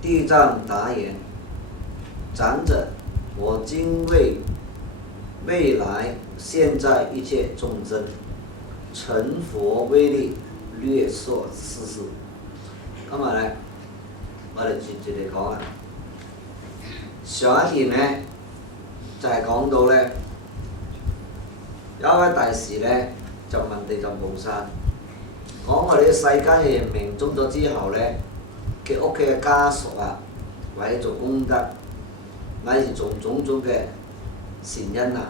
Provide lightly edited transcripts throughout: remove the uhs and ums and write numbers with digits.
地藏答言：长者，我今为未来现在一切众生成佛威力略說世事。今日呢，我哋接住嚟講啊。上一段呢，就係講到呢，有一位大士呢，就問地藏菩薩，講我哋嘅世間嘅人命終咗之後呢，佢屋企嘅家屬啊，為咗做功德，乃至做種種嘅善因啊。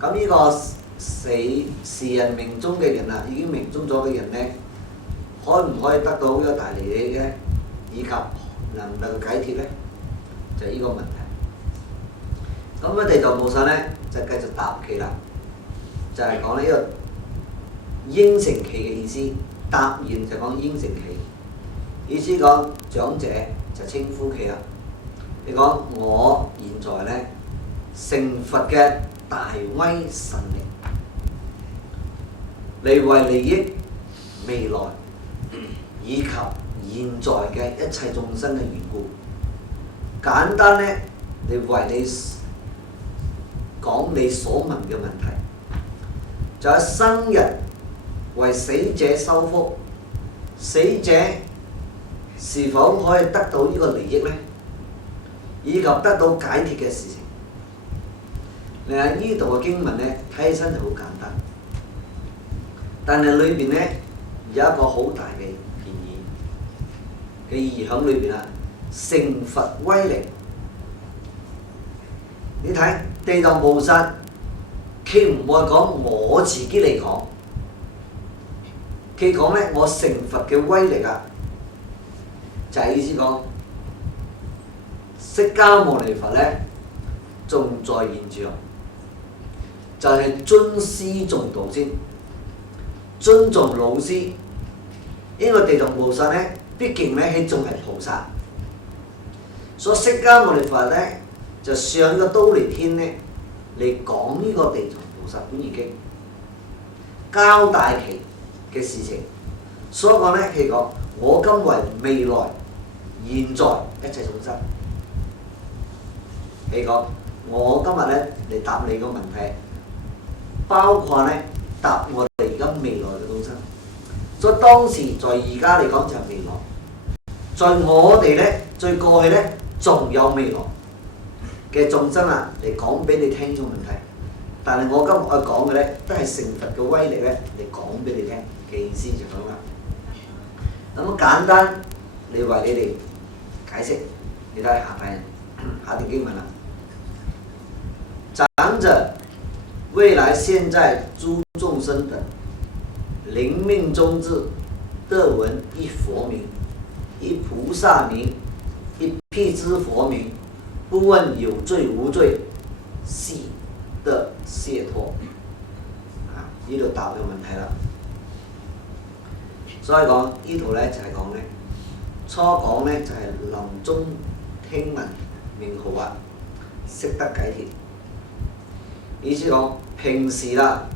咁呢個時人命終嘅人啊，已經命終咗嘅人呢，可唔可以得到呢個大利益呢？以及能唔能夠解脫呢？就係呢個問題。咁啊，地藏菩薩呢，就繼續答佢啦，就係講呢個應承其嘅意思。答言就講應承其，意思講長者就稱呼佢啦。你講我現在呢，成佛嘅大威神力，嚟為利益未來以及現在嘅一切眾生嘅緣故。簡單呢，你為你講你所問嘅問題，就係生人為死者修福，死者是否可以得到呢個利益呢？以及得到解脫嘅事情。你喺呢度嘅經文呢，睇起身就好簡單，但係裏邊呢，有一個好大嘅意義喺裏邊啊！成佛威力，你睇地藏菩薩，佢唔會講我自己嚟講，佢講呢，我成佛嘅威力啊，就係意思講釋迦牟尼佛呢，仲在現場，就係尊師重道先，尊重老師。因為地藏菩薩呢，畢竟呢，佢仲係菩薩，所以釋迦牟尼佛呢，就上呢個忉利天呢，嚟講呢個地藏菩薩本願經，交代其嘅事情。所以講呢，佢講我今為未來現在一切眾生。佢講我今日呢，嚟答你個問題，包括呢，答我哋而家未來嘅眾生。所以當時在而家嚟講就係未來，在我哋呢，在過去呢，仲有未來嘅眾生啊，嚟講俾你聽呢個問題。但係我今日講嘅呢，都係成佛嘅威力呢，嚟講俾你聽嘅意思就咁啦。咁簡單嚟為你哋解釋，你睇下段經文啦。長者，未來現在諸眾生等，臨命終至，得聞一佛名，一菩薩名，一辟支佛名，不問有罪無罪，悉得解脫。啊，呢度答嘅問題啦。所以講呢度咧就係講咧，初講咧就係臨終聽聞名號啊，識得解脫。意思講平時啦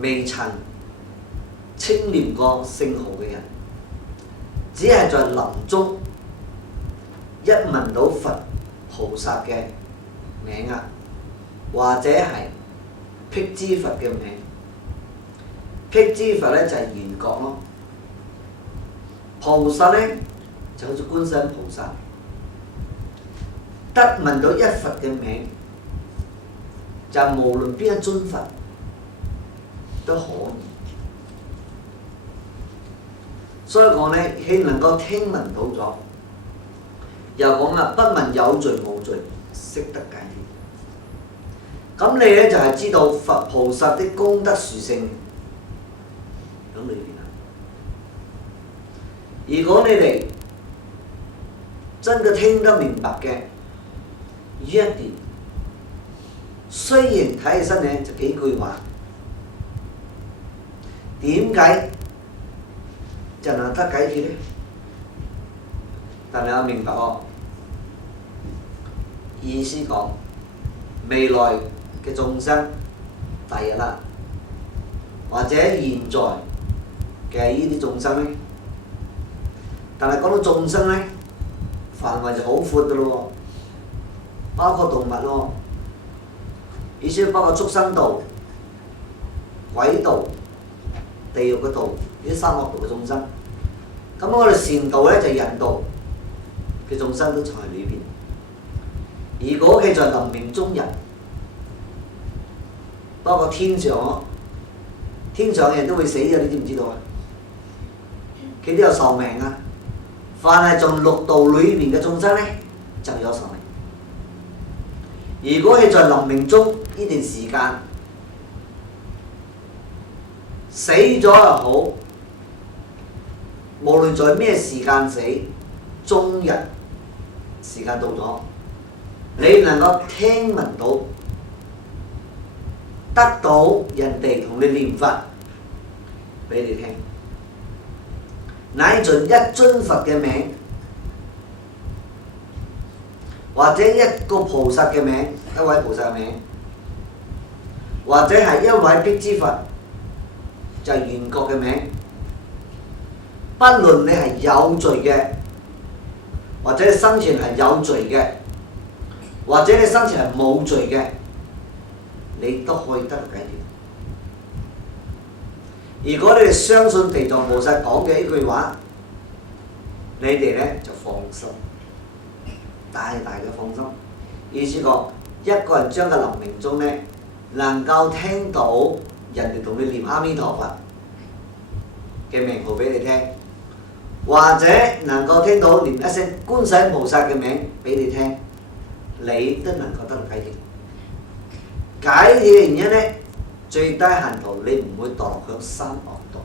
未曾稱念過聖號嘅人，只係在臨終一聞到佛菩薩嘅名啊，或者係辟支佛嘅名。辟支佛咧就係緣覺咯，菩薩咧就好似觀世音菩薩，得聞到一佛嘅名，就無論邊一尊佛都可以。所以講咧，佢能夠聽聞到咗，又講啦，不問有罪冇罪，識得解脫。咁你咧就係知道佛菩薩的功德殊勝喺裏邊啦。如果你哋真嘅聽得明白嘅呢一點，雖然睇起身咧就幾句話，點解就能得解脫呢？但係我明白喎，意思講未來嘅眾生第日啦，或者現在嘅呢啲眾生咧，但係講到眾生咧，範圍就好闊噶咯喎，包括動物喎，而且包括畜生道、鬼道、地獄嘅道，呢啲三惡道嘅眾生。咁我哋善道咧就係人道嘅眾生都藏喺裏邊。如果佢在臨命終日，包括天上天上嘅人都會死嘅，你知唔知道啊？佢都有壽命啊！凡係在六道裏面嘅眾生咧，就有壽命。如果佢在臨命終呢段時間死咗又好，無論在咩時間死，終日時間到咗，你能夠聽聞到，得到人哋同你念佛俾你聽，乃盡一尊佛嘅名，或者一個菩薩嘅名，一位菩薩嘅名，或者係一位辟支佛，就係緣覺嘅名。不論你係有罪嘅，或者你生前係有罪嘅，或者你生前係冇罪嘅，你都可以得到解脫。如果你哋相信地藏菩薩講嘅呢句話，你哋咧就放心，大大嘅放心。意思講，一個人將個臨命終咧，能夠聽到人哋同你念阿彌陀佛嘅名號俾你聽，或者能夠聽到念一聲觀世音菩薩嘅名俾你聽，你都能夠得到解脫。解脫嘅原因咧，最低限度你唔會墮落向三惡道，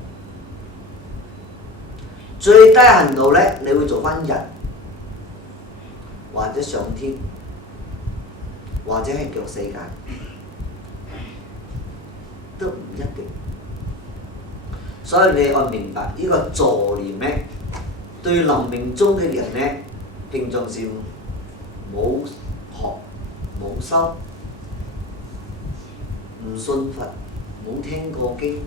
最低限度咧你會做翻人，或者上天，或者係極樂世界，都唔一定。所以你要明白呢個助念咧，對臨命終嘅人咧，平常時冇學冇修，唔信佛，冇聽過經，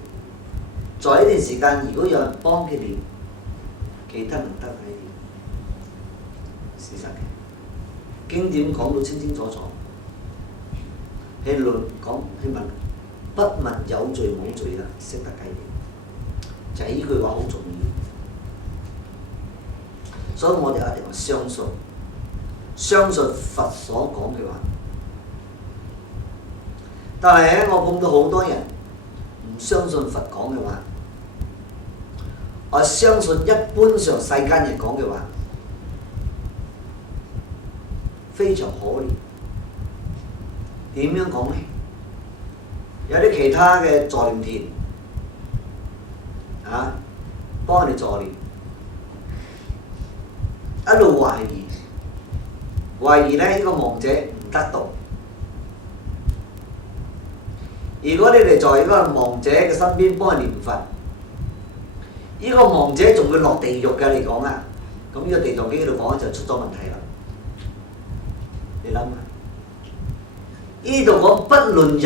在呢段時間，如果有人幫佢念，佢得唔得呢啲事實嘅經典講到清清楚楚，係論講係問不問有罪冇罪啦，識得解決，就係呢句話好重要。所以我哋一定要相信，相信佛所講嘅話。但係咧，我碰到好多人唔相信佛講嘅話，我相信一般上世間人講嘅話，非常可憐。點樣講呢？有啲其他嘅助念團啊，幫人哋助念，一路懷疑咧呢個亡者唔得道。如果你哋在呢個亡者嘅身邊幫人念佛，呢個亡者仲會落地獄嘅嚟講啊，咁呢個地藏經呢度講就出咗問題啦。你諗下，呢度講不問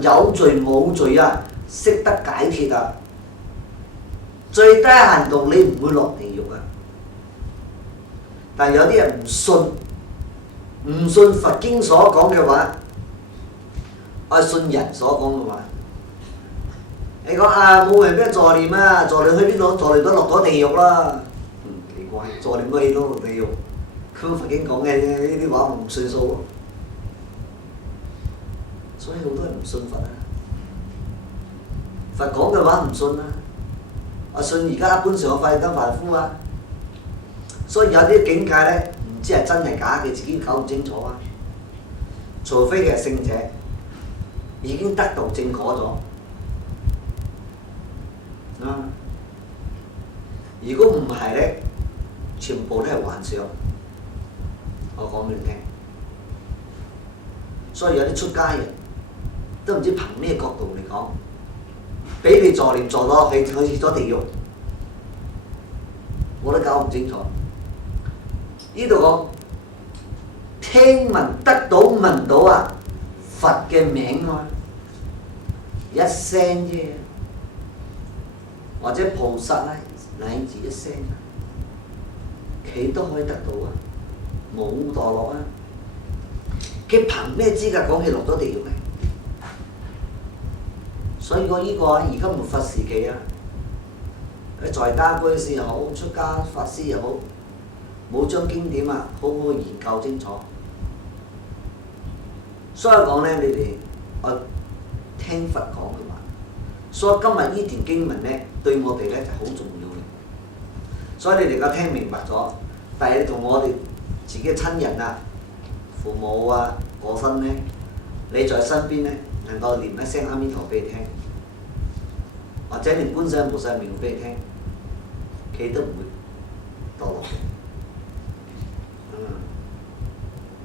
有罪冇罪啊，識得解脫啊，最低限度你唔會落地獄啊。但係有啲人唔信佛經所講嘅話，我信人所講嘅話。你講啊，冇人咩助念啊，助念去邊度？助念都落咗地獄啦。奇怪，助念都起到落地獄。咁佛經講嘅呢啲話唔算數咯。所以好多人唔信佛啊。佛講嘅話唔信啊。我信而家一般上嘅快燈凡夫啊。所以有啲境界咧，唔知係真係假嘅，自己搞唔清楚啊。除非佢係聖者，已經得道正果咗。如果唔係咧，全部都係幻想。我講俾你聽，所以有啲出家人都唔知憑咩角度嚟講，俾你助念助到佢去咗地獄，我都搞唔清楚。呢度講聽聞得到聞到啊，佛嘅名啊，一聲啫。或者菩薩啦，乃至一聲，佢都可以得到啊，冇墮落啊。佢憑咩資格講佢落咗地獄呢？所以我呢個而家末法時期啊，在家居士又好，出家法師又好，冇將經典啊好好研究清楚。所以講呢，你哋聽佛講嘅話，所以今日呢段經文呢，對我哋呢就好重要嘅。所以你哋而家聽明白咗，但係你同我哋自己嘅親人啊、父母啊過身呢，你在身邊呢，能夠念一聲阿彌陀俾你聽，或者念觀世音菩薩名俾你聽，佢都唔會墮落嘅。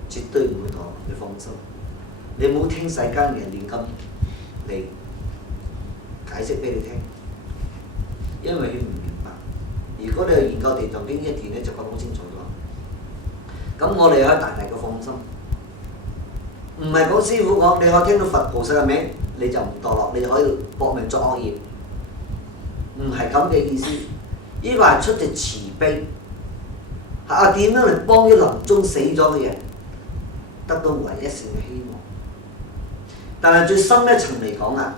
絕對唔會墮落，你放心。你冇聽世間嘅人念經嚟解釋俾你聽，因為佢唔明白。如果你去研究《地藏經》呢一段咧，就講好清楚咗。咁我哋可以大大嘅放心，唔係講師傅講，你可以聽到佛菩薩嘅名，你就唔墮落，你就可以搏命作惡業，唔係咁嘅意思。呢個係出自慈悲，點樣嚟幫啲臨終死咗嘅人得到唯一性嘅希望。但係最深一層嚟講啊，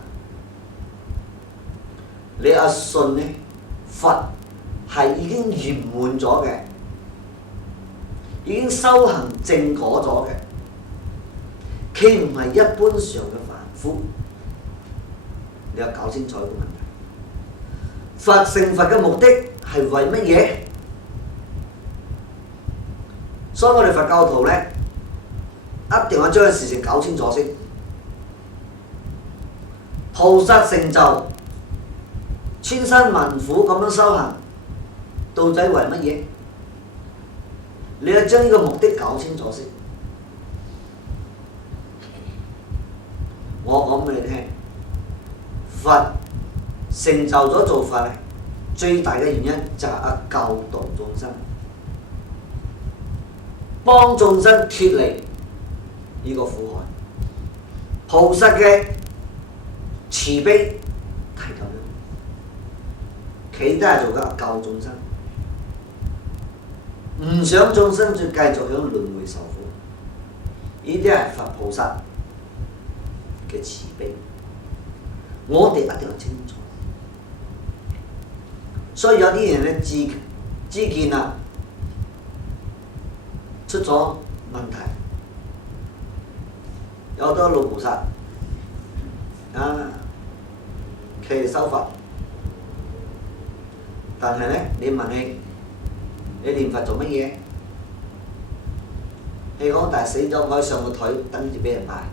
你信呢，佛係已經圓滿咗嘅，已經修行正果咗嘅，佢唔係一般上嘅凡夫。你要搞清楚呢個問題。佛成佛嘅目的係為乜嘢？所以我哋佛教徒呢，一定要將事情搞清楚先。菩薩成就，千辛萬苦咁樣修行，到底為乜嘢？你要將呢個目的搞清楚先。我講俾你聽，佛成就咗做佛，最大嘅原因就係救度眾生，幫眾生脫離呢個苦海。菩薩嘅慈悲係咁樣，佢都係做緊救眾生，唔想眾生再繼續喺輪迴受苦。呢啲係佛菩薩嘅慈悲，我哋一定要清楚。所以有啲人咧知見啊出咗問題，有好多老菩薩佢哋修佛，但係咧你問你念佛做乜嘢？你講但係死咗可以上個台等住俾人拜，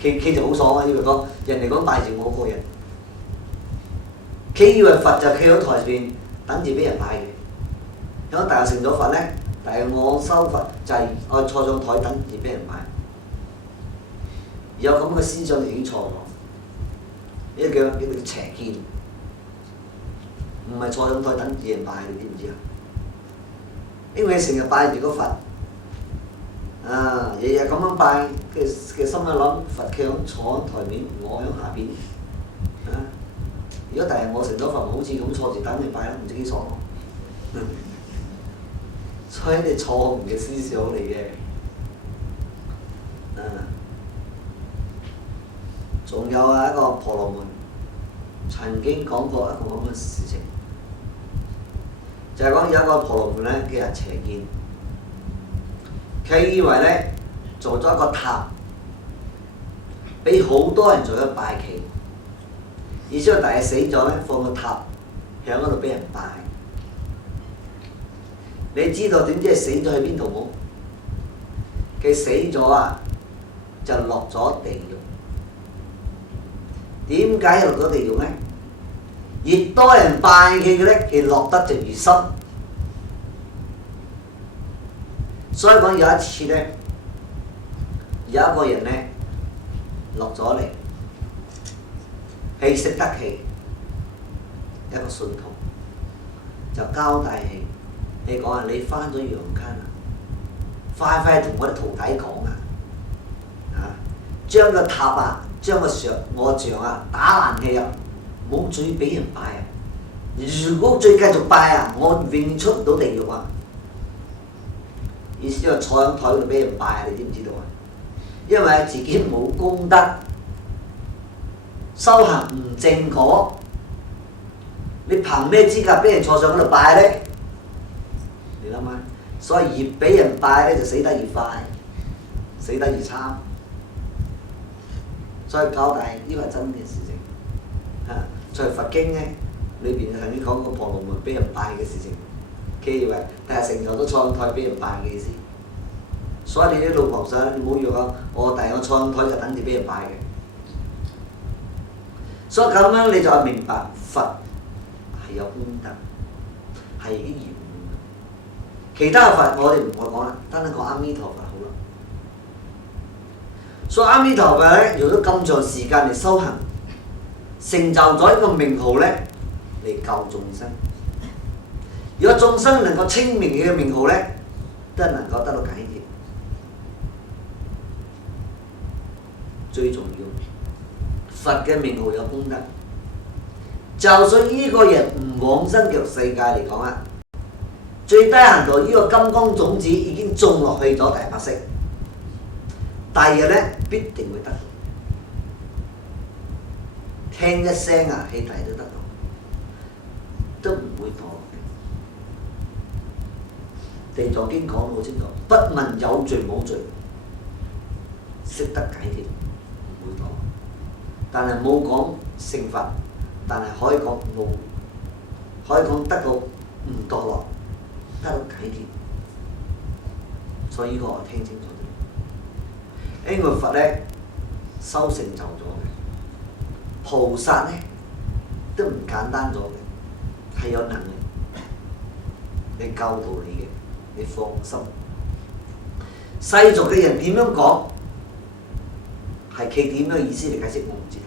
佢就好爽啊！以為講人哋講拜住我個人，佢以為佛就企喺台邊等住俾人拜嘅。咁但係成咗佛咧，但係我修佛就係我坐上台等住俾人拜，有咁嘅思想已經錯咗。呢個叫邪見，唔係坐上台等住人拜，你知唔知啊？因為成日拜住個佛，日日咁樣拜，佢心一諗佛佢坐喺台面，我喺下邊，如果第日我成咗佛，好似咁坐住等你拜啦，唔知幾爽。所以你錯誤嘅思想嚟嘅，仲有一個婆羅門曾經講過一個咁嘅事情，就係講有一個婆羅門咧，佢係邪見，佢以為咧做咗一個塔，俾好多人做咗拜祈，而且第日死咗咧，放個塔喺嗰度俾人拜。你知道點知係死咗喺邊度冇？佢死咗啊，就落咗地獄。點解落咗地獄呢？越多人拜佢嘅咧，佢落得就越深。所以講有一次咧，有一個人咧落咗嚟，佢識得佢一個信徒，就交代佢講啊，你翻咗陽間啊，快同我啲徒弟講啊，將個塔啊，將個我像啊打爛佢啊，冇再俾人拜啊，如果再繼續拜啊，我永遠出唔到地獄啊！意思係坐喺台度俾人拜啊，你知唔知道啊？因為自己冇功德，修行唔正果，你憑咩資格俾人坐上嗰度拜呢？你諗下，所以越俾人拜咧就死得越快，死得越慘。所以交代呢個係真嘅事情。在佛經咧裏邊曾經講過婆羅門俾人拜嘅事情，佢以為但係成就都坐台俾人拜嘅意思。所以你啲老婆仔，你唔好以為我第日我坐上台就等住俾人拜嘅。所以咁樣你就明白佛係有功德，係啲緣。其他嘅佛我哋唔愛講啦，單單講阿彌陀佛好啦。所以阿彌陀佛咧用咗咁長時間嚟修行，成就咗一個名號咧嚟救眾生。如果眾生能夠稱名嘅名號咧，都係能夠得到解脫。最重要，佛嘅名號有功德，就算呢個人唔往生極樂世界嚟講啊，最低限度呢個金剛種子已經種落去咗第八識，第二日咧必定會得到，聽一聲啊，氣體都得到，都唔會墮落嘅。地藏經講得好清楚，不問有罪冇罪，識得解脫。但係冇講成佛，但係可以講冇，可以講得到唔墮落，得到解脫。所以呢個我聽清楚啲。因為佛咧修成就咗嘅，菩薩咧都唔簡單咗嘅，係有能力嚟教導你嘅，你放心。世俗嘅人點樣講？係佢點樣意思嚟解釋，我唔知道。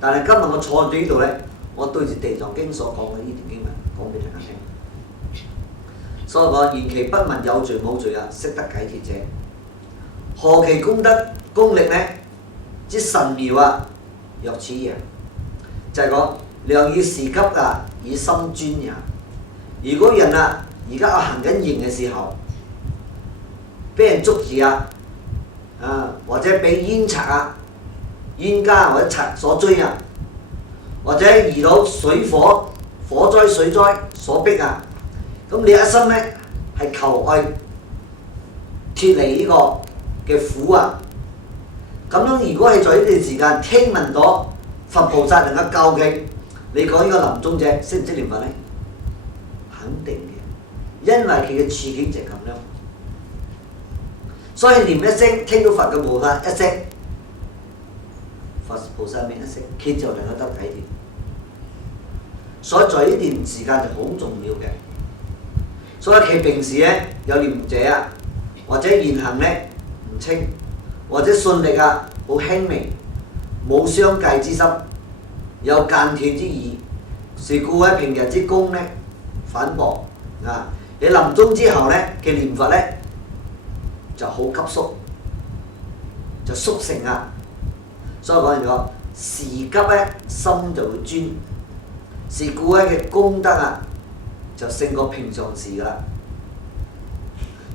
但係今日我坐住呢度咧，我對住《地藏經》所講嘅呢段經文講俾大家聽。所以講言其不問有罪冇罪啊，識得解脫者，何其功德功力咧？之神妙啊，若此樣，就係講良以時急啊，以心專也。如果人啊，而家我行緊刑嘅時候，俾人捉住啊！或者俾冤賊啊、冤家或者賊所追啊，或者遇到水火、火災、水災所逼啊，咁你一心咧係求愛脫離呢個嘅苦啊。咁樣如果係在呢段時間聽聞到佛菩薩能夠救佢，你講呢個臨終者識唔識念佛咧？肯定嘅，因為佢嘅處境就係咁樣。所以念一聲，聽到佛嘅菩薩一聲，佛菩薩名一聲，佢就能夠得解脫。所以在呢段時間就好重要嘅。所以佢平時咧有念者啊，或者言行咧唔清，或者信力啊好輕微，冇相繼之心，有間斷之意，是故喺平日之功咧反薄啊！你臨終之後咧嘅念佛咧，就好急縮，就縮成啊！所以講完咗，時急咧心就會專，是故咧嘅功德啊，就勝過平常時噶啦。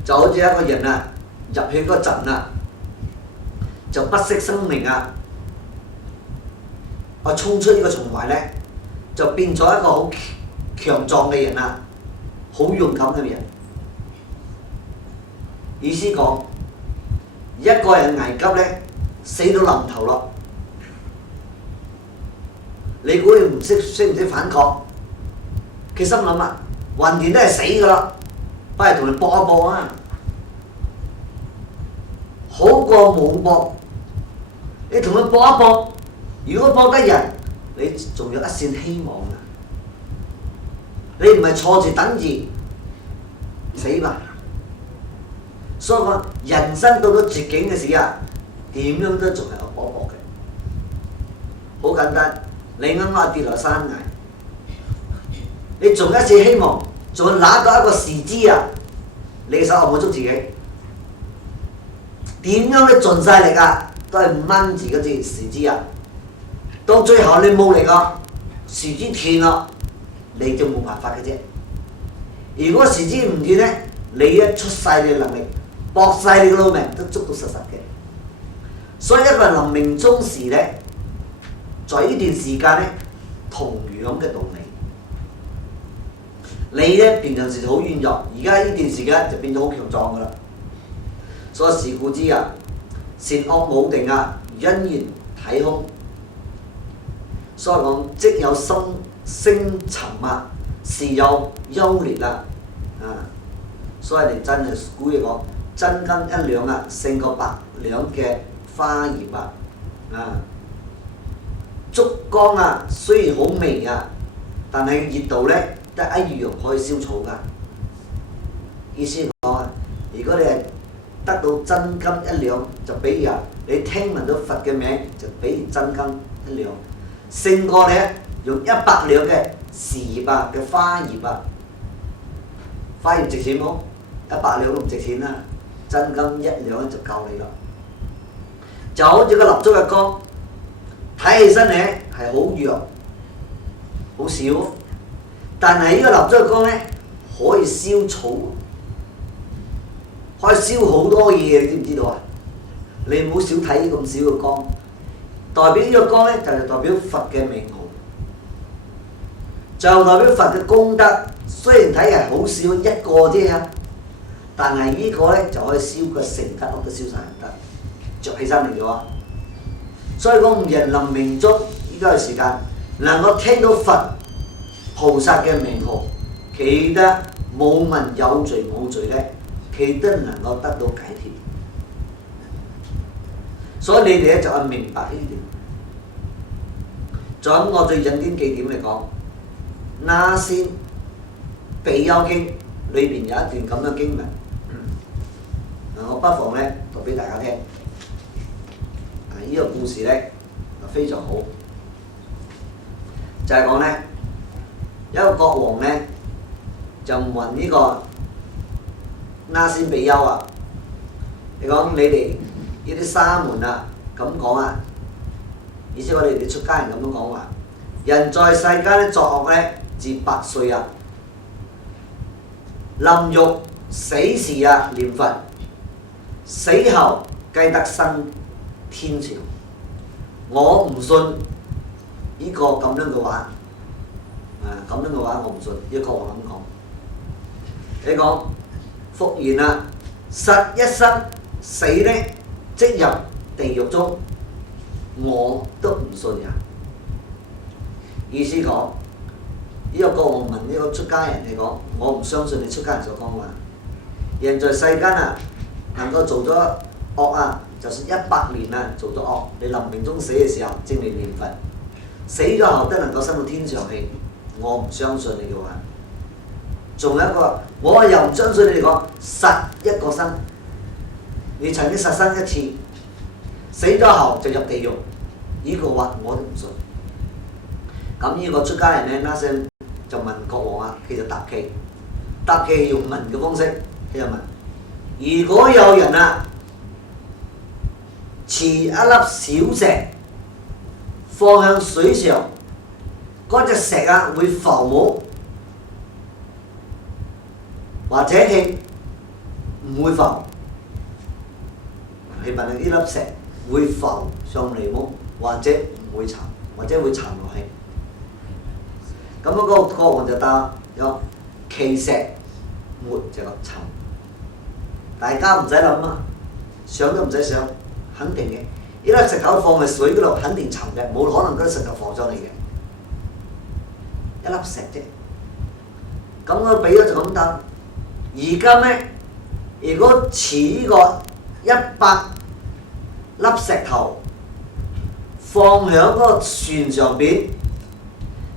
就好似一個人啊，入去嗰陣啊，就不惜生命啊，我衝出呢個重圍咧，就變咗一個好強壯嘅人啊，好勇敢嘅人。意思講，一個人危急咧，死到臨頭咯。你估佢識唔識反抗？佢心諗啊，橫掂都係死噶啦，不如同你搏一搏啊，好過冇搏。你同佢搏一搏，如果搏得人，你仲有一線希望啊！你唔係坐住等住死吧？所以講人生到咗絕境嘅時啊，點樣都仲係有搏搏嘅。好簡單，你啱啱跌落山崖，你仲有一次希望，仲拿到一個樹枝啊，你手有冇捉自己？點樣都盡晒力啊，都係掹住嗰支樹枝啊！到最後你冇力啊，樹枝斷啦，你就冇辦法嘅啫。如果時之唔斷咧，你一出晒你嘅能力，搏晒你嘅老命都捉到實實嘅。所以一個人臨命終時咧，在呢段時間咧，同樣嘅道理。你咧平常時好軟弱，而家呢段時間就變咗好強壯噶啦。所以是故之啊，善惡冇定啊，因緣體空。所以講即有心升沉啊，時有優劣啊。所以你真係古語講，真金一兩啊，勝過百兩嘅花葉啊。燭光啊，雖然好微啊，但係熱度咧都一樣可以燒草㗎。意思講啊，如果你係得到真金一兩，就比如啊，你聽聞到佛嘅名，就比如真金一兩，勝過你用100兩嘅樹葉啊嘅花葉啊。花葉值錢冇？100兩都唔值錢啦，真金1兩就夠你啦。就好似個蠟燭嘅光，睇起身咧係好弱，好少，但係呢個蠟燭嘅光咧可以燒草，可以燒好多嘢，你知唔知道啊？你唔好少睇呢咁少嘅光，代表呢個光咧就係代表佛嘅名號，就代表佛嘅功德。雖然睇係好少一個啫啊，但係呢個咧就可以燒個成間屋都燒晒唔得，着起身嚟咗啊！所以講人臨命終依家嘅時間，能夠聽到佛菩薩嘅名號，其得冇問有罪冇罪咧，其得能夠得到解脫。所以你哋咧就係明白呢點。再咁我最引經據典嚟講，那先比丘經裏邊有一段咁嘅經文，我不妨咧讀俾大家聽。呢個故事咧非常好，就係講咧一個國王咧就問呢個那先比丘啊，你講你哋呢啲沙門啊咁講啊，意思我哋出家人咁樣講話，人在世間咧作惡咧至100歲啊，臨欲死時啊念佛，死後計得生天朝。我唔信呢個咁樣嘅話，咁樣嘅話我唔信。呢個國王咁講，你講復言啊，實一生死咧即入地獄中，我都唔信呀。意思講，呢個國王問呢個出家人嚟講，我唔相信你出家人所講話。人在世間啊，能夠做咗惡啊，就算100年啊做咗惡，你臨命終死嘅時候正念念佛，死咗後都能夠升到天上去，我唔相信你嘅話。仲有一個，我又唔相信你哋講實一個生，你曾經實生一次，死咗後就入地獄，呢個話我都唔信。咁呢個出家人咧，那聲就問國王啊，佢就答佢，答佢用問嘅方式，佢就問：如果有人啊持一粒小石放向水上，嗰隻石啊會浮冇？或者佢唔會浮？佢問呢粒石會浮上嚟冇？或者唔會沉？或者會沉落去？咁嗰個國王就答：有其石沒就沉。大家唔使諗啊，想都唔使想，肯定嘅。呢粒石頭放喺水嗰度，肯定沉嘅，冇可能嗰啲石頭浮上嚟嘅。一粒石啫。咁我俾咗就咁答。而家咧，如果持呢個100粒石頭放響嗰個船上邊，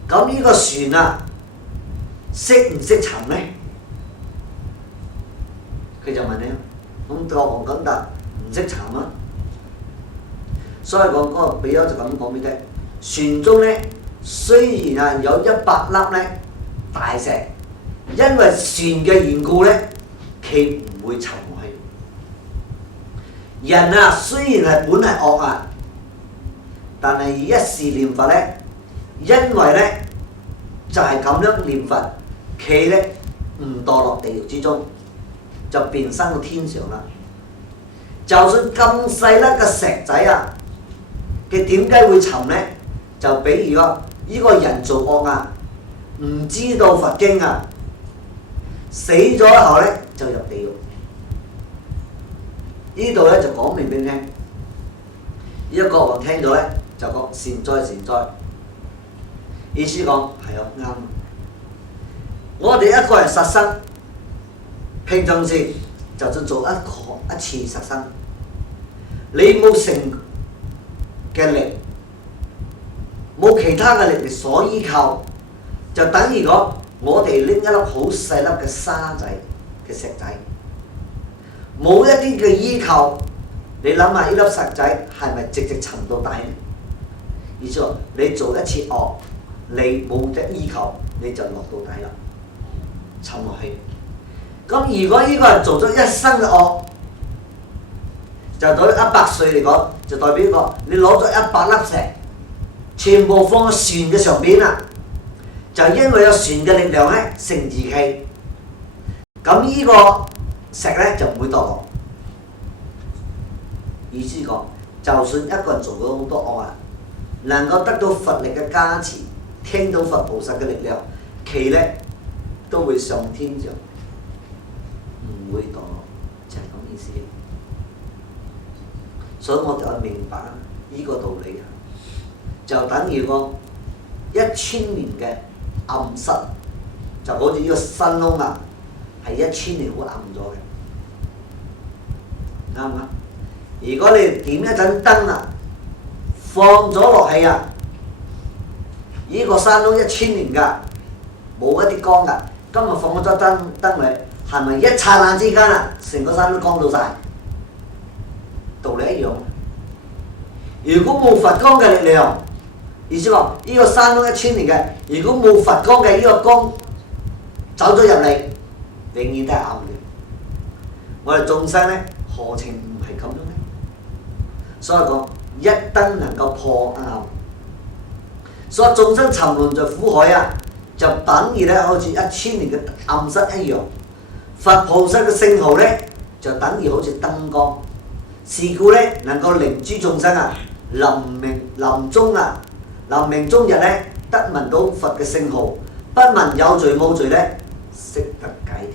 咁呢個船啊，識唔識沉咧？佢就問你，咁國王咁答，唔識沉啊。所以講嗰個比丘就咁講俾你聽，船中咧雖然啊有100粒咧大石，因為船嘅緣故咧，佢唔會沉落去。人啊雖然係本係惡啊，但係一時念佛咧，因為咧就係咁樣念佛，佢咧唔墮落地獄之中，就變生到天上啦。就算咁細粒嘅石仔啊，佢點解會沉呢？就比如呢個人做惡啊，唔知道佛經啊，死咗後咧就入地獄。呢度咧就講明俾你聽，呢個國王聽咗咧就講善哉善哉，意思講係啊啱。我哋一個人殺生，平常時就算做一次殺生，你冇成嘅力，冇其他嘅力所依靠，就等於講我哋拎一粒好細粒嘅沙仔嘅石仔，冇一啲嘅依靠，你諗下呢粒石仔係咪直直沉到底呢？而且你做一次惡，你冇得依靠，你就落到底啦，沉落去。咁如果呢個人做咗一生嘅惡，就對100歲嚟講，就代表個你攞咗100粒石，全部放喺船嘅上邊啦，就因為有船嘅力量咧，承住氣，咁呢個石咧就唔會墮落。意思講，就算一個人做咗好多惡啊，能夠得到佛力嘅加持，聽到佛菩薩嘅力量，佢咧都會上天上，唔會墮落，就係咁意思。所以我哋要明白呢個道理啊，就等於個1000年嘅暗室，就好似呢個山窿啊，係1000年好暗咗嘅，啱唔啱？如果你點一盞燈啊，放咗落去啊，呢個山窿1000年㗎，冇一啲光㗎。今日放咗燈嚟，係咪一剎那之間啊，成個山都光到晒？道理一樣。如果冇佛光嘅力量，意思話呢個山窿1000年嘅，如果冇佛光嘅呢個光走咗入嚟，永遠都係暗嘅。我哋眾生咧，何情唔係咁樣咧？所以講一燈能夠破暗，所以眾生沉淪在苦海啊，就等於咧好似1000年嘅暗室一樣。佛菩薩嘅聖號咧，就等於好似燈光。是故咧，能夠令諸眾生啊，臨命終日咧，得聞到佛嘅聖號，不問有罪冇罪咧，悉得解脫。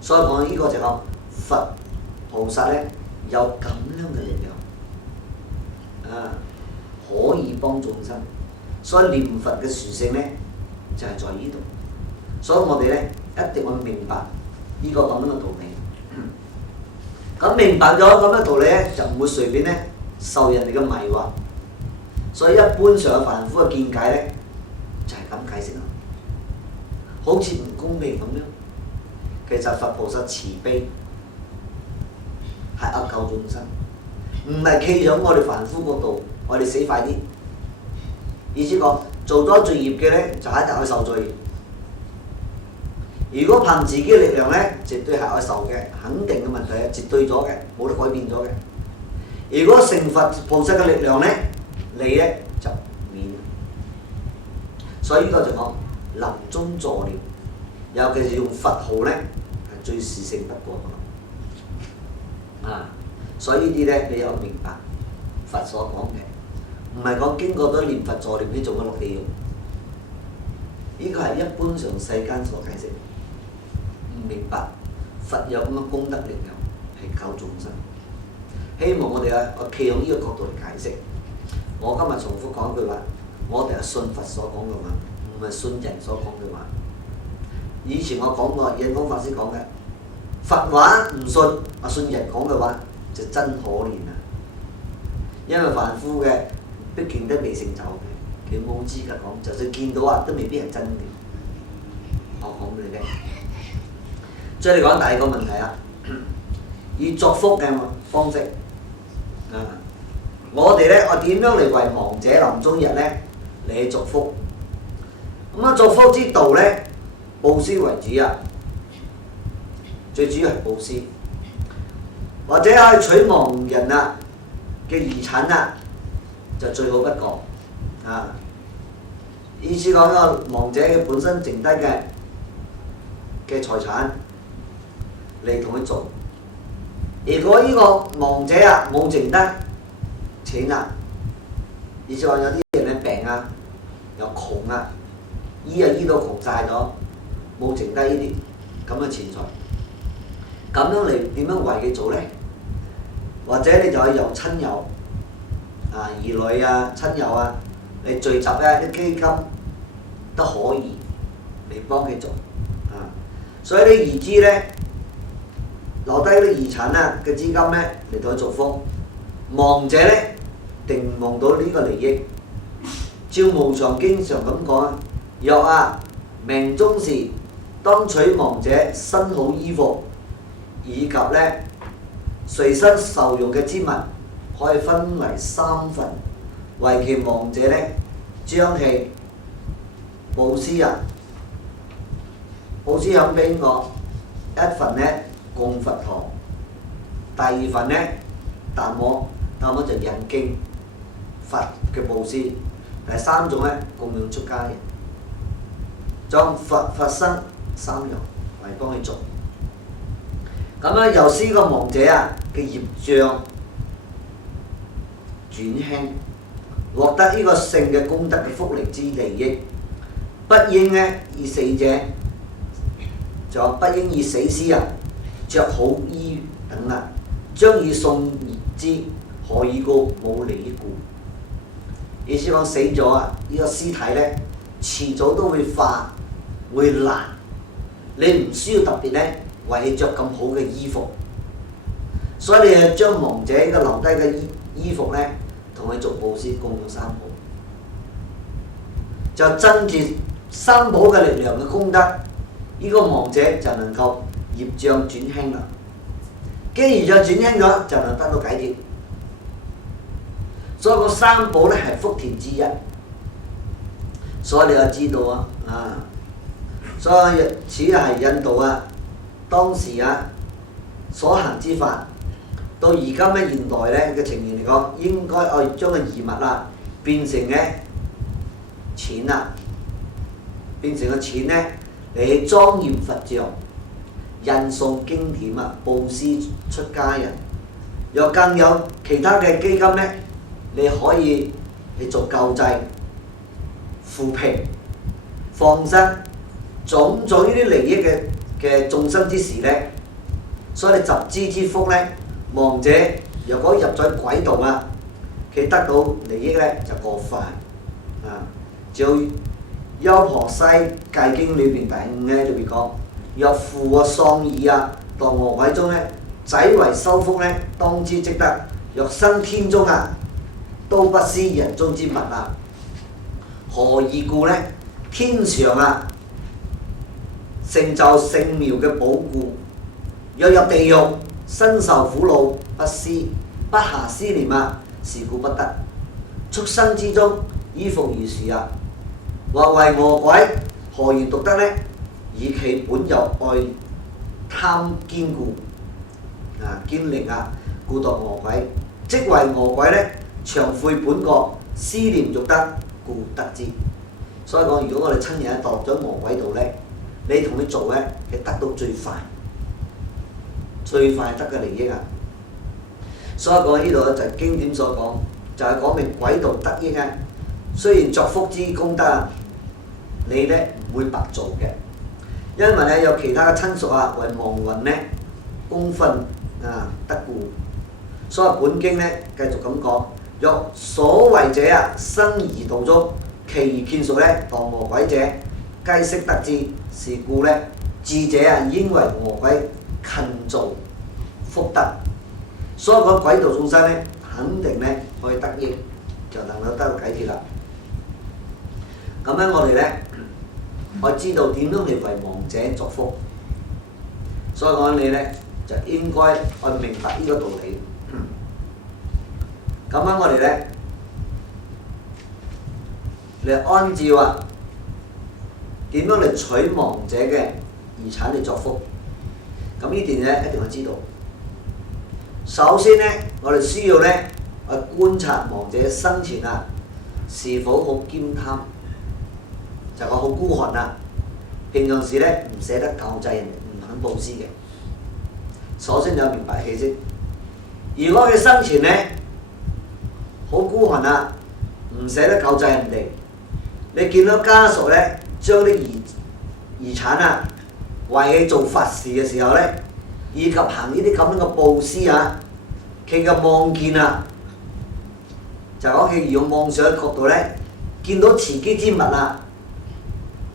所以講呢個就講佛菩薩咧有咁樣嘅力量啊，可以幫眾生。所以念佛嘅殊勝咧，就係在呢度。所以我哋咧一定要明白呢個咁樣嘅道理。咁明白咗咁樣道理咧，就唔會隨便咧受人哋嘅迷惑。所以一般上嘅凡夫嘅見解咧，就係咁解釋啦。好似唔公平咁樣，其實佛菩薩慈悲係救眾生，唔係企喺我哋凡夫嗰度，我哋死快啲。意思講做咗罪業嘅咧，就一定去受罪。如果憑自己嘅力量咧，絕對係可受嘅，肯定嘅問題係絕對咗嘅，冇得改變咗嘅。如果成佛菩薩嘅力量咧，你咧就免。所以呢個就講臨終助念，尤其是用佛號咧，係最殊勝不過嘅啊！所以呢啲咧，你有明白佛所講嘅，唔係講經過咗念佛助念，你做乜落地獄？呢個係一般上世間所解釋。唔明白佛有咁嘅功德力量係救眾生，希望我哋我企喺呢個角度嚟解釋。我今日重複講一句話，我哋係信佛所講嘅話，唔係信人所講嘅話。以前我講過，印光法師講嘅，佛話唔信，信人講嘅話就真可憐啊！因為凡夫嘅畢竟都未成就嘅，佢冇資格講，就算見到都未必係真嘅。我講俾你聽。再嚟講第二個問題啊，以作福嘅方式啊，我哋咧我點樣嚟為亡者臨終日咧嚟祝福？咁啊，祝福之道咧，布施為主啊，最主要係布施，或者係取亡人啊嘅遺產啊，就最好不過啊。意思講個亡者嘅本身剩低嘅財產，你同佢做。如果呢個亡者啊冇剩得錢啊，意思話有啲人咧病啊，又窮啊，醫到窮晒咗，冇剩低呢啲咁嘅錢財，咁樣嚟點樣為佢做咧？或者你就可以由親友啊、兒女啊、親友啊，你聚集咧啲基金都可以嚟幫佢做啊。所以啲兒子咧留低啲遺產啊嘅資金咧嚟到去造福亡者咧，定望到呢個利益。照無常經常咁講啊，若啊命終時，當取亡者新好衣服，以及咧隨身受用嘅之物，可以分為3份，為其亡者咧將其布施人。布施響邊個？一份咧供佛堂，第二份咧淡摩就引經佛嘅布施，第3種咧供養出家人，將佛身3樣嚟幫佢做。咁樣由施個亡者啊嘅業障轉輕，獲得呢個聖嘅功德嘅福利之利益，不應咧以死者就不應以死屍啊着好衣等啦，將以送之，何以告？冇利益故。意思講死咗啊，呢個屍體咧遲早都會化會爛，你唔需要特別咧為佢着咁好嘅衣服，所以你係將亡者嘅留低嘅衣服咧，同佢做布施供養三寶，就增持三寶嘅力量嘅功德，呢個亡者就能夠業障轉輕啦。既然業障轉輕咗，就能得到解脫。所以個三寶咧係福田之一，所以你就知道啊，所以此係印度啊當時啊所行之法，到而家咧現代咧嘅情形嚟講，應該愛將個遺物啊變成咧錢啊，變成個錢咧嚟莊嚴佛像、印送經典啊、布施出家人，又更有其他嘅基金咧，你可以去做救濟、扶貧、放生，種種呢啲利益嘅眾生之時咧，所以集資之福咧，亡者若果入咗軌道啊，佢得到利益咧就過快啊！就《優婆塞戒經》裏邊第5咧裏邊講，若父啊喪兒啊墮餓鬼中咧，仔為修福咧，當知積德；若生天中啊，都不施人中之物啊。何以故咧？天上啊成就聖妙嘅寶庫，若入地獄，身受苦惱，不下施念啊，是故不得。畜生之中，衣服如是啊，或為餓鬼，何如獨得呢？以其本有愛貪堅固堅凌啊，故墮餓鬼。即為餓鬼呢，長悔本國，思念欲得，故得之。所以講，如果我哋親人墮落咗餓鬼度呢，你同佢做呢，係得到最快得嘅利益啊！所以講呢度就係經典所講，就係講明鬼道得益啊。雖然作福之功德啊，你呢唔會白做嘅，因為呢有其他嘅親屬啊為亡魂呢供分得故。所以本經呢繼續咁講，若所為者啊生而道中，其餘眷屬呢墮餓鬼者，皆悉得之。是故呢智者啊應為餓鬼勤做福德。所以講鬼道眾生呢，肯定呢可以得益，就能夠得到解脫啦。咁樣我哋呢，我知道點樣嚟為亡者作福，所以講你呢，就應該去明白呢個道理。咁樣我哋呢，嚟按照啊點樣嚟取亡者嘅遺產嚟作福。咁呢段呢，一定要知道。首先呢，我哋需要呢去觀察亡者生前啊是否好兼貪，就講好孤寒啦。平常時咧唔捨得救濟人哋，唔肯佈施嘅。首先你要明白氣息。如果佢生前咧好孤寒啦，唔捨得救濟人哋，你見到家屬咧將啲遺產啊為佢做法事嘅時候咧，以及行呢啲咁樣嘅佈施啊，佢嘅望見啊，就講佢用妄想嘅角度咧，見到自己之物啊，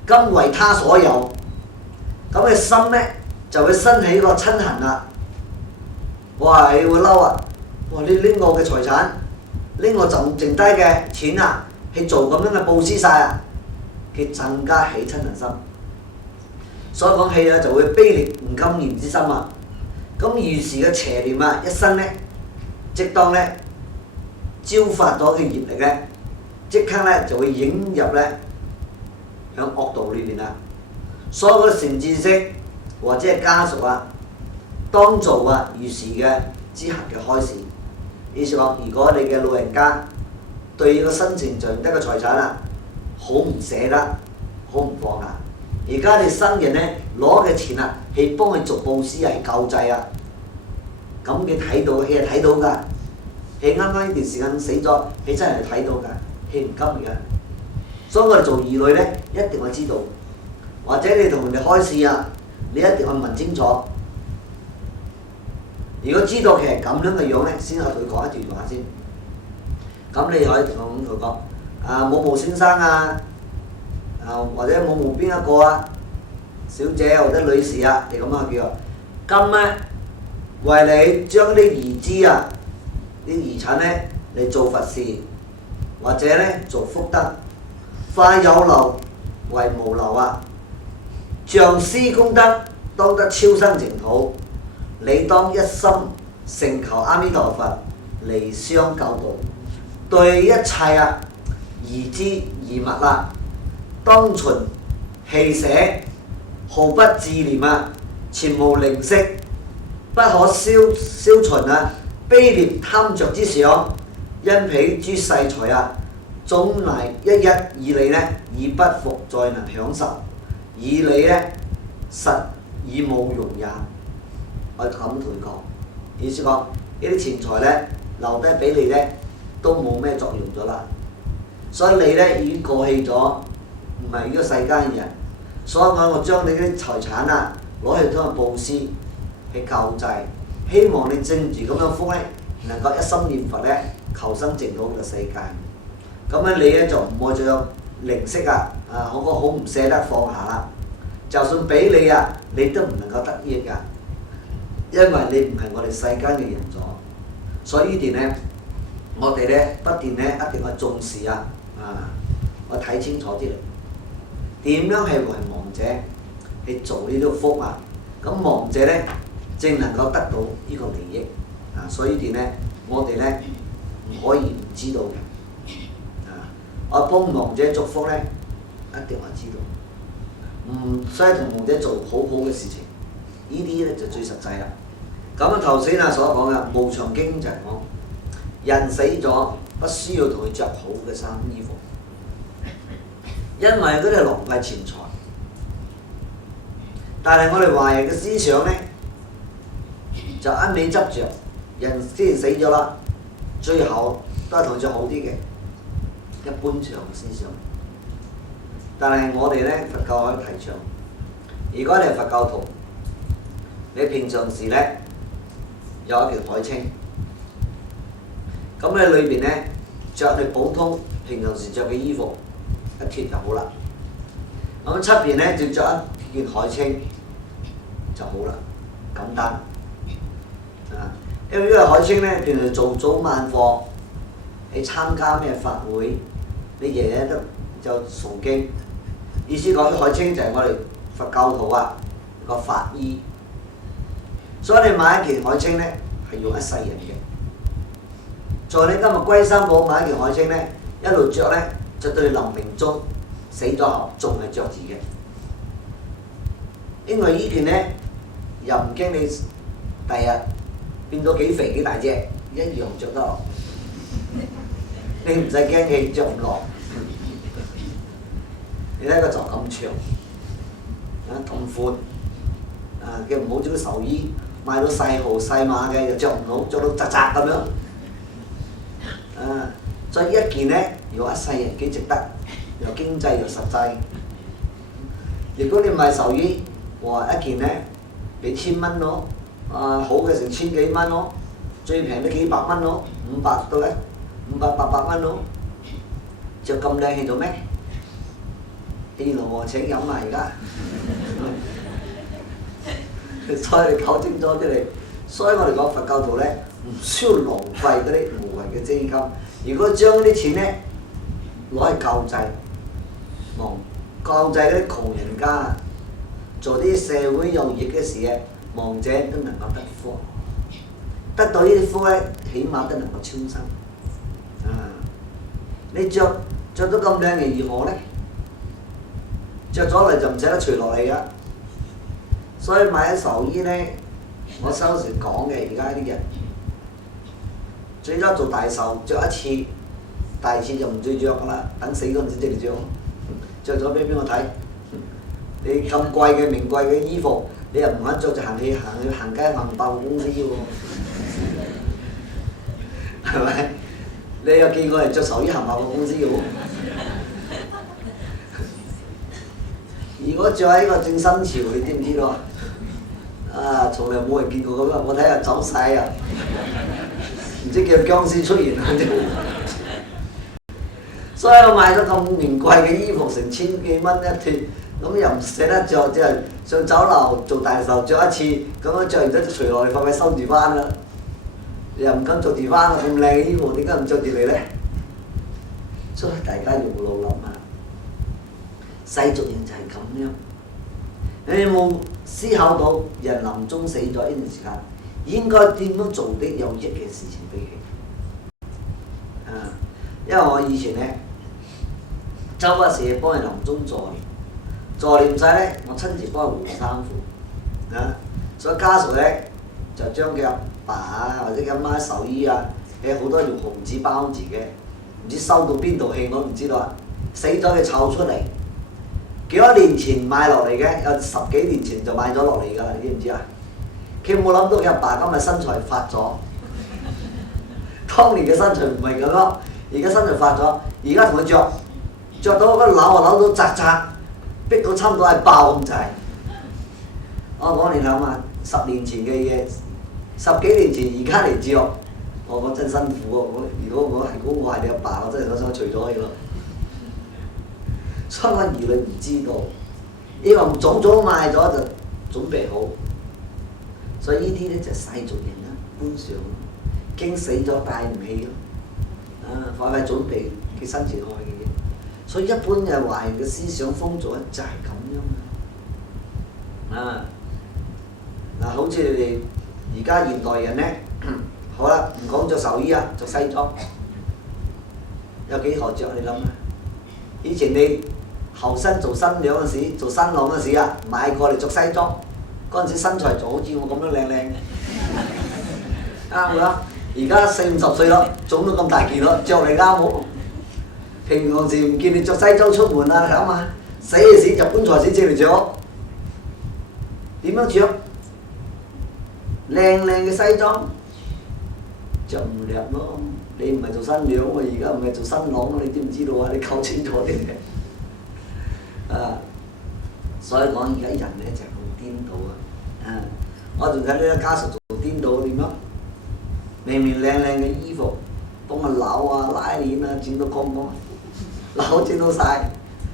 今為他所有，咁嘅心咧就會生起個親恨啦。哇！你會嬲啊！哇！你拎我嘅財產，拎我剩低嘅錢啊，去做咁樣嘅佈施晒啊，佢更加起親恨心。所以講氣啊，就會卑劣唔甘願之心啊。咁遇事嘅邪念啊，一生咧，即當咧招發咗嘅業力咧，即刻咧就會引入咧響惡道裏邊啦。所有嘅善知識或者係家屬啊，當做啊遇事嘅之行嘅開始。意思講，如果你嘅老人家對呢個生前剩低嘅財產啊，好唔捨得，好唔放下。而家你生人咧攞嘅錢啊，係幫佢做佈施啊，係救濟啊，咁佢睇到，佢係睇到㗎。佢啱啱呢段時間死咗，佢真係睇到㗎，佢唔甘㗎。所以我哋做兒女咧，一定要知道，或者你同人哋開示啊，你一定要問清楚。如果知道佢係咁樣嘅樣咧，先可以同佢講一段話先。咁你可以同佢講，某某先生啊。或者某某邊一個啊，小姐或者女士啊，你咁啊叫今咧為你將啲兒資啊、啲遺產咧嚟做佛事，或者咧做福德，化有漏為無漏啊！仗施功德，當得超生淨土。你當一心誠求阿彌陀佛離相救度，對一切啊兒資兒物啊，當循氣捨，毫不自念啊，全無吝嗇，不可消除啊卑劣貪着之想，因彼諸世財啊，總乃一以你呢，已不復再能享受，以你呢，實已無用也。我咁同佢講，意思講呢啲錢財呢，留低俾你呢，都冇咩作用咗啦，所以你呢，已經過氣咗。唔係呢個世間嘅人，所以我將你啲財產啊攞去當佈施，去救濟，希望你正住咁樣福咧，能夠一心念佛咧，求生淨土嘅世界。咁樣你咧就唔會再有吝嗇啊，好唔捨得放下啦。就算俾你啊，你都唔能夠得益㗎，因為你唔係我哋世間嘅人咗。所以呢段咧，我哋咧不斷咧一定要重視啊，我睇清楚啲嚟。點樣係為亡者去做呢啲福啊？咁亡者咧正能夠得到呢個利益啊！所以呢段咧，我哋咧唔可以唔知道嘅啊！我幫亡者祝福咧，一定係知道，唔使同亡者做好好嘅事情，呢啲咧就最實際啦。咁啊頭先啊所講嘅無常經就係講人死咗，不需要同佢着好嘅衫衣服。因為嗰啲係浪費錢財，但係我哋華人嘅思想咧，就一味執着，人雖然死咗啦，最後都係同佢着好啲嘅，一般常嘅思想。但係我哋咧佛教可以提倡，如果你係佛教徒，你平常時咧有一條海青，咁你裏邊咧着你普通平常時着嘅衣服。一脱就好啦，咁出邊咧就着一件海青就好啦，簡單啊！因為呢個海青咧，平時做早晚課，你參加咩法會，你日日都就誦經，意思講啲海青就係我哋佛教徒啊個法衣，所以你買一件海青咧係用一世人嘅。在你今日歸三寶買一件海青咧，一路着咧。着到你臨命終死咗後，仲係着住嘅，因為呢件咧又唔驚你第日變到幾肥幾大隻，一樣着得落。你唔使驚佢着唔落。你睇個袖咁長，咁寬，佢唔好似啲壽衣買到細號細碼嘅又着唔到，着到窄窄咁樣。所以一件呢，如果一世人幾值得，又經濟又實際。如果你買壽衣，哇一件呢，俾1000蚊咯，好嘅成千幾蚊咯，最平都幾百蚊咯，500到咧，500、800蚊咯，着咁靚去做咩？氣羅我請飲啊而家，所以你搞清楚啲嚟。所以我哋講佛教徒呢，唔需要浪費嗰啲無謂嘅資金。如果將啲錢呢攞去救濟，救濟嗰啲窮人家，做啲社會有益嘅事嘅，亡者都能夠得福，得到呢啲福呢，起碼都能夠超生。你着到咁靚嘅如何呢？着咗嚟就唔捨得除落嚟㗎。所以買啲壽衣呢，我收時講嘅，而家啲人最多做大壽着一次，第二次就唔再着㗎啦，等死嗰陣先至嚟着。着咗俾邊個睇？你咁貴嘅名貴嘅衣服，你又唔肯着就行街行百貨公司喎，係咪？你有見過人着壽衣行百貨公司嘅喎？如果着喺個正新潮，你知唔知道啊？從來冇人見過咁啊！我睇下走晒啊，唔知叫僵屍出現啊！所以我買咗咁名貴嘅衣服，成千幾蚊一脱，咁又唔捨得着，即係上酒樓做大壽着一次，咁樣着完咗就除落嚟，快快收住翻啦。又唔敢着住翻咁靚嘅衣服，點解唔着住嚟呢？所以大家用腦諗下，世俗人就係咁樣。你有冇思考到人臨終死咗呢段時間，應該點樣做啲有益嘅事情俾佢？因為我以前呢，周不時幫人臨終助念晒呢，我親自幫佢換衫褲，所以家屬呢，就將佢阿爸啊或者佢阿媽壽衣啊，有好多用紅紙包住嘅，唔知收到邊度去我唔知道啊。死咗佢湊出嚟，幾多年前買落嚟嘅，有10幾年前就買咗落嚟㗎啦，你知唔知啊？佢冇諗到佢阿爸今日身材發咗，當年嘅身材唔係咁咯。而家身材發咗，而家同佢着到嗰扭啊扭到窄窄，逼到差唔多係爆咁滯。我講你諗下，10年前嘅嘢，10幾年前而家嚟着，我講真辛苦喎！如果我係你阿爸，我真係想除咗佢咯。所以我兒女唔知道，呢個早買咗就準備好，所以呢啲呢就係世俗人啦，觀賞，驚死咗帶唔起咯。快快準備佢生前愛嘅嘢，所以一般嘅華人嘅思想風俗咧就係咁樣好似你哋而家現代人呢，好啦，唔講着壽衣啊，着西裝，有幾何着你諗下？以前你後生做新娘嗰時，做新郎嗰時啊，買過嚟着西裝，嗰陣時身材就好似我咁樣靚啱啦。而家40、50歲咯，腫到咁大件咯，着嚟啱冇？平常時唔見你着西裝出門啊，你諗下，死嘅時就棺材先嚟着，點樣着？靚嘅西裝着唔靚咯。你唔係做新娘喎，而家唔係做新郎，你知唔知道啊？你搞清楚啲嘅。所以講而家人呢就係咁顛倒啊！我仲睇呢啲家屬做顛倒點樣？明明靚嘅衣服，幫我扭啊、拉鏈啊，剪到光光，扭剪到晒，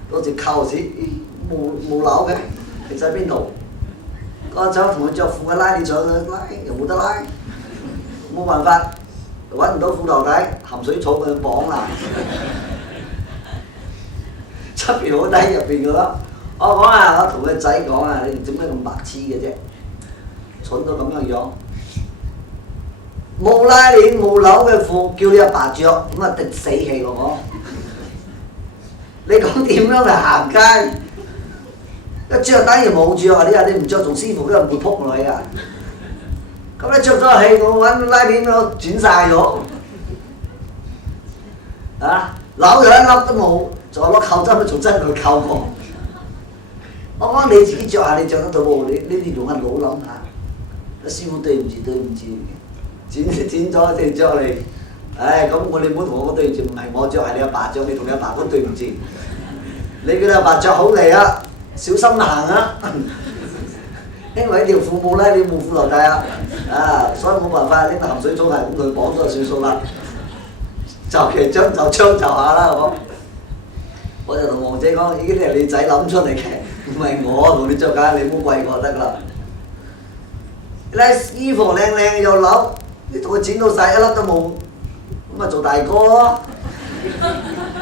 到時扣時冇扭嘅，你喺邊度？個走同佢着褲嘅拉鏈上去拉，又冇得拉，冇辦法，揾唔到褲頭帶，鹹水草佢綁啦，出邊好低，入邊嘅咯。我同個仔講啊，你點解咁白痴嘅啫？蠢到咁樣樣。冇拉鏈冇紐嘅褲，叫你阿爸着，咁啊滴死氣喎我！你講點樣嚟行街？一着等於冇着啊！你唔着仲舒服，都唔會撲落去啊！咁你着咗氣，我揾拉鏈我轉晒咗，扭咗一粒都冇，仲攞扣針去重新去扣過，我講你自己着下，你着得到冇？你用下腦諗下。師傅對唔住，剪咗你着嚟。唉，咁你唔好同我講對唔住，唔係我着，係你阿爸着，你同你阿爸講對唔住。你叫你阿爸着好嚟啊，小心行啊！因為呢條褲冇咧，你冇褲頭帶啊，所以冇辦法拎個鹹水草係咁佢綁咗就算數啦。就其將就下啦，我就同王姐講，呢啲係你仔諗出嚟嘅，唔係我同你着㗎，你唔好怪我得啦。你衣服靚靚又褸，你同佢剪到晒一粒都冇，咁咪做大哥咯，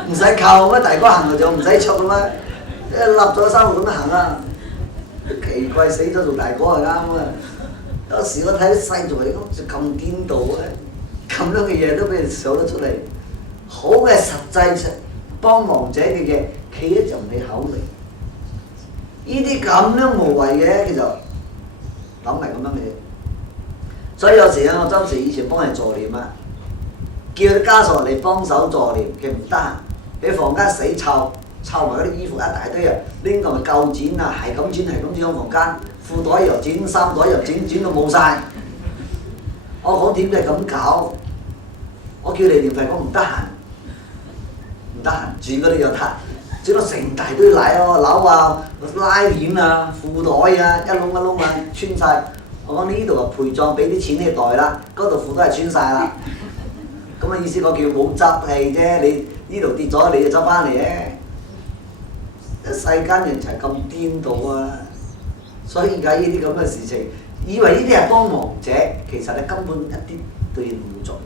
唔使扣咩？大哥行就唔使出嘅咩？一笠咗衫咁樣行啊！奇怪死咗做大哥係啱啊！有時我睇啲細路嚟講就咁顛倒咧，咁樣嘅嘢都俾人想得出嚟，好嘅實際幫忙者嘅嘢，企喺就唔你口嚟。呢啲咁樣無謂嘅，其實諗嚟咁樣嘅嘢。所以有時咧，我當時以前幫人助念啊，叫啲家屬嚟幫手助念，佢唔得閒，佢房間死臭。湊埋嗰啲衣服一大堆啊，拎個咪夠剪啊，係咁剪喺房間，褲袋又剪，衫袋又剪到冇晒。我講點解咁搞？我叫你念佛，我唔得閒，住嗰啲又得，整到成大堆奶咯，褸啊、拉鏈啊、褲袋啊，一窿啊穿晒。我講呢度啊陪葬，俾啲錢你袋啦，嗰度褲都係穿晒啦。咁嘅意思我叫冇執氣啫，你呢度跌咗你就執翻嚟啫。世間人就係咁顛倒啊！所以而家呢啲咁嘅事情，以為呢啲係幫忙者，其實咧根本一啲對你冇作用。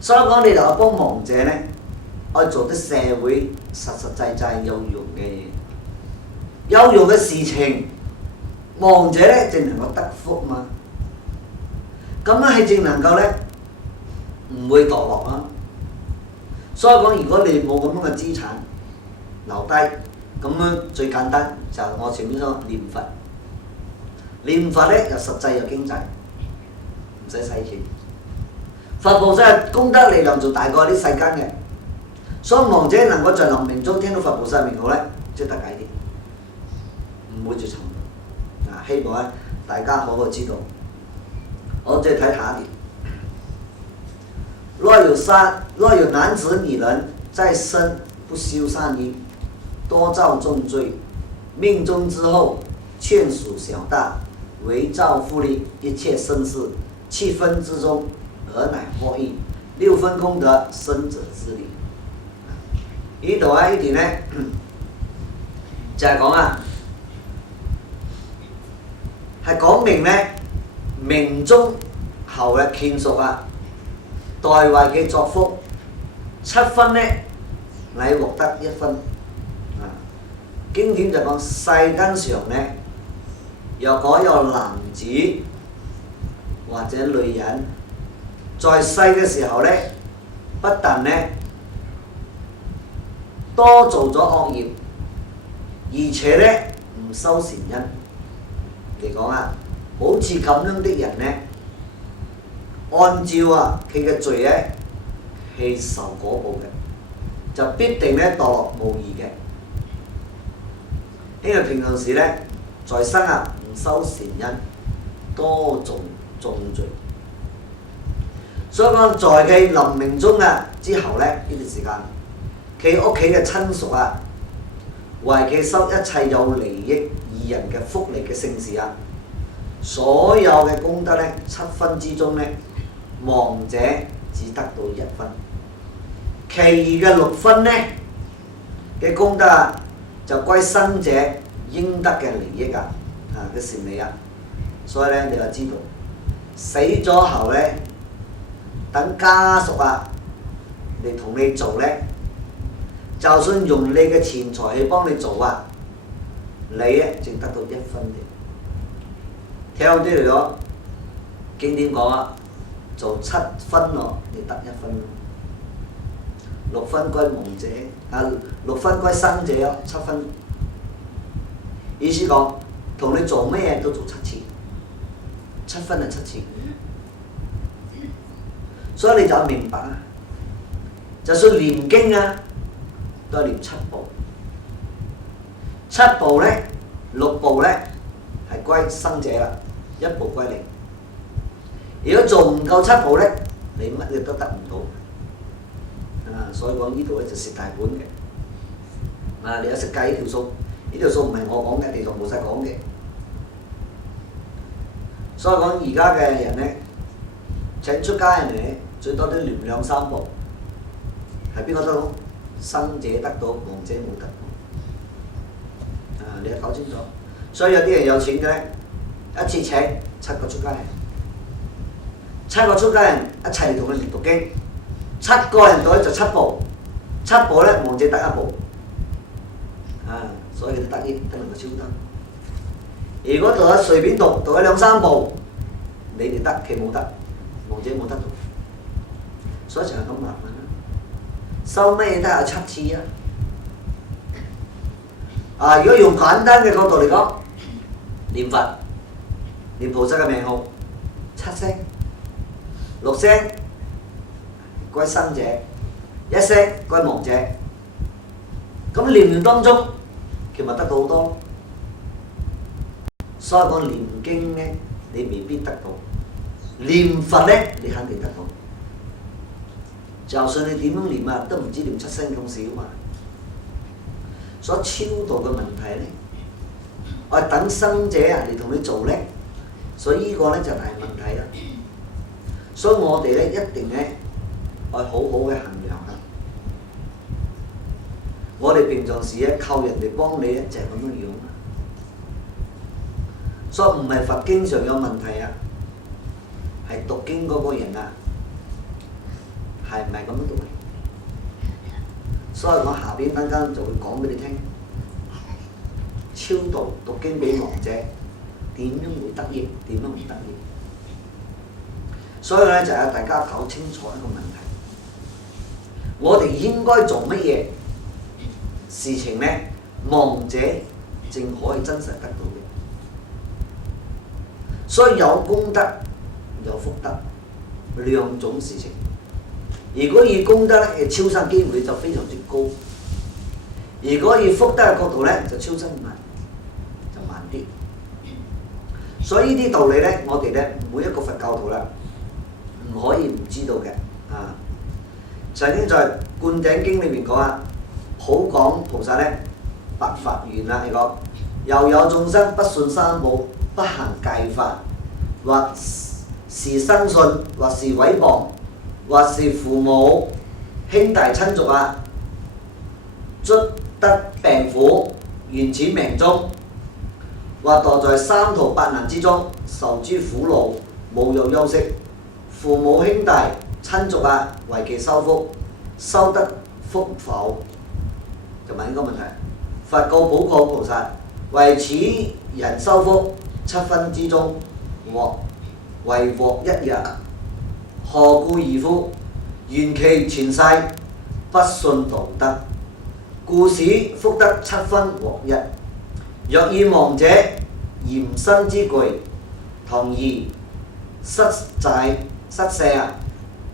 所以講你就話幫忙者咧，愛做啲社會實際有用嘅嘢，有用嘅事情，忙者咧正能夠得福嘛。咁樣係正能夠咧唔會墮落啊！所以講，如果你冇咁樣嘅資產，留低咁樣最簡單就係我前面所念佛，念佛咧又實際又經濟，唔使使錢。佛菩薩功德力量仲大過啲世間嘅，所以亡者能夠在臨命終聽到佛菩薩名號咧，即係得解啲，唔會絕尋。希望咧大家好好知道。我再睇下一點。若有男子女人在生不修善因，多造重罪，命終之後勸屬小大，為造福利一切生事，7分之中而乃獲益，6分功德生者之力。呢度呢段呢就係講啊，係講明呢命終後嘅眷屬啊，代為嘅作福，7分呢你獲得1分。經典就講世間上呢，若果有男子或者女人在世嘅時候呢，不但呢多做咗惡業，而且呢唔修善因嚟講啊，好似咁樣的人呢，按照啊佢嘅罪呢係受果報嘅，就必定呢墮落無疑嘅。因為平常時咧，在生啊唔修善因，多做重罪，所以講在佢臨命終啊之後咧呢段時間，佢屋企嘅親屬啊，為佢修一切有利益義人嘅福利嘅聖事啊，所有嘅功德咧7分之中咧，亡者只得到1分，其餘嘅6分咧嘅功德啊，就歸生者應得嘅利益啊，嘅善利啊，所以咧你就知道死咗後咧，等家屬啊嚟同你做咧，就算用你嘅錢財去幫你做啊，你咧淨得到1分嘅。聽啲嚟講，經典講啊，做7分喎，你得1分咯，6分歸亡者，6分歸生者咯，7分。意思講，同你做咩都做7次，7分係7次。所以你就明白啊，就算念經啊，都係念7部。7步呢，6步呢係歸生者啦，1步歸你。如果做唔夠7步呢，你乜嘢都得唔到。所以講呢度咧就蝕大本嘅。你有識計呢條數？呢條數唔係我講嘅，地藏菩薩講嘅。所以講而家嘅人呢，請出家人嚟最多都念2-3步，係邊個得到？生者得到，亡者冇得到。你要搞清楚。所以有啲人有錢嘅咧，一次請7個出家人，7個出家人一齊嚟同佢念讀經，7個人讀咧就7步，7步咧亡者得1步。所以佢哋得益得能夠超得。如果讀咗隨便讀咗2-3步，你哋得，佢冇得，亡者冇得到。所以就係咁麻煩啦。收咩都有7次啊！如果用簡單嘅角度嚟講，念佛、念菩薩嘅名號7聲，6聲歸生者，1聲歸亡者。咁念當中，佢咪得到好多。所以講念經呢，你未必得到；念佛呢，你肯定得到。就算你點樣念啊，都唔知念7聲咁少嘛。所以超度嘅問題呢，我等生者啊嚟同你做呢，所以呢個呢就大問題啦。所以我哋呢一定呢，要好好嘅衡量下。我哋平常時咧靠人哋幫你咧就係咁樣樣啦。所以唔係佛經上有問題啊，係讀經嗰個人啊，係唔係咁樣讀嘅？所以我下邊等間就會講俾你聽，超度讀經俾亡者點樣會得益，點樣唔得益。所以咧就係大家搞清楚一個問題，我哋應該做乜嘢事情呢？亡者正可以真實得到嘅。所以有功德有福德兩種事情。如果以功德咧，超生機會就非常之高；如果以福德嘅角度咧，就超生慢，就慢啲。所以呢啲道理咧，我哋咧每一個佛教徒啦，唔可以唔知道嘅。曾經在《灌頂經》裏面講啊，普廣菩薩咧白發願啦，你講又有眾生不信三寶，不行戒法，或是生信，或是毀謗，或是父母兄弟親族啊，卒得病苦，緣淺命終，或墮在三途八難之中，受諸苦惱，無有休息。父母兄弟親族啊，為其修福，修得福否？就問呢個問題。佛告普廣菩薩：為此人修福7分之中，為獲1日，何故異乎？緣其前世不信道德，故使福德7分獲1。若以亡者嚴身之具，同而失舍啊，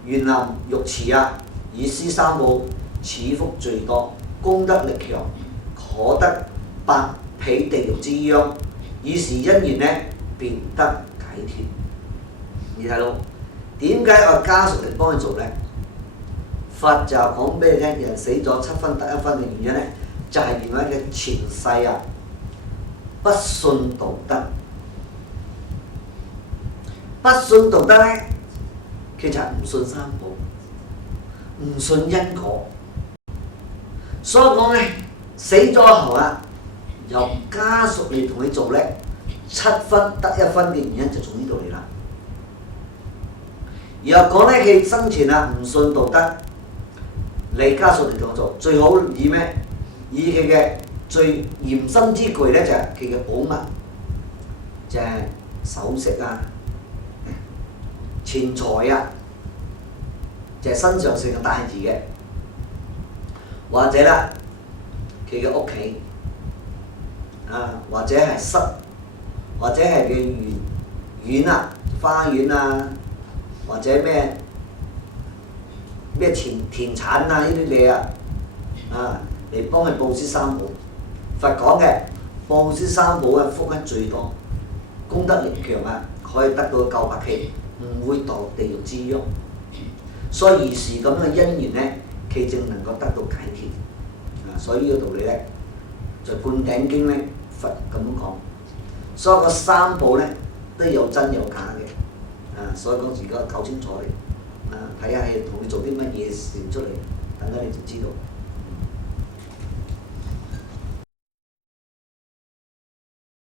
園林浴池啊，以施三寶，此福最多，功德力強，可得8彼地獄之殃。以是因緣呢，便得解脫。你睇到點解我家屬嚟幫佢做呢？佛就講俾你聽，人死咗7分得1分嘅原因呢，就係因為佢前世啊不信道德，不信道德呢，佢就係唔信三寶，唔信因果。所以講呢，死咗後啊，由家屬嚟同佢做呢，7分得1分嘅原因就從呢度嚟啦。若講呢，佢生前啊唔信道德，你家屬嚟同我做，最好以咩？以佢嘅最嚴身之具呢，就係佢嘅寶物，就係首飾啊、錢財啊，就係身上成日帶住嘅，或者啦佢嘅屋企啊，或者係室，或者係嘅園啊、花園啊，或者咩田產啊呢啲嘢啊，嚟幫佢佈施三寶。佛講嘅布施三寶嘅福恩最多，功德力強啊，可以得到900K，唔會墮地獄之殃。所以如是咁樣嘅因緣咧，佢正能夠得到解脫。所以呢個道理咧，在《灌頂經》咧，佛咁樣講。所以個三寶咧都有真有假嘅。所以講而家搞清楚嚟。睇下係同你做啲乜嘢事出嚟，等間你就知道。